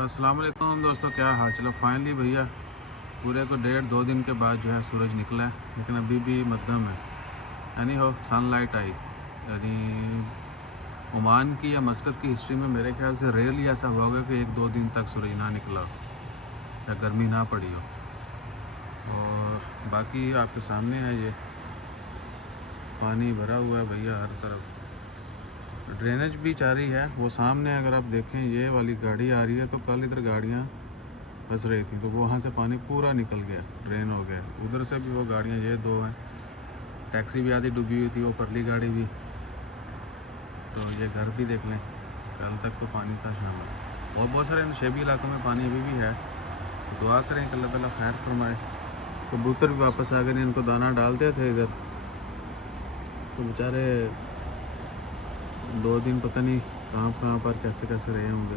अस्सलाम वालेकुम दोस्तों, क्या हाल चलो। फाइनली भैया पूरे को 1.5-2 दिन के बाद जो है सूरज निकला है, लेकिन अभी भी मध्यम है। यानी हो सनलाइट आई। यानी ओमान की या मस्कत की हिस्ट्री में मेरे ख्याल से रेयरली ऐसा हुआ होगा कि 1-2 दिन तक सूरज ना निकला हो या गर्मी ना पड़ी हो। और बाकी आपके सामने है, ये पानी भरा हुआ है भैया हर तरफ। ड्रेनेज भी जारी है। वो सामने अगर आप देखें ये वाली गाड़ी आ रही है, तो कल इधर गाड़ियाँ फंस रही थी, तो वो वहाँ से पानी पूरा निकल गया, ड्रेन हो गया। उधर से भी वो गाड़ियाँ, ये 2 हैं, टैक्सी भी आधी डूबी हुई थी, वो परली गाड़ी भी। तो ये घर भी देख लें, कल तक तो पानी था शाम में। और बहुत सारे नशेबी इलाकों में पानी अभी भी है। तो दुआ करें कि अल्लाह ताला खैर फरमाए। कबूतर भी वापस आ गए, इनको दाना डालते थे इधर, तो बेचारे 2 दिन पता नहीं कहाँ पर कैसे कैसे रहे होंगे।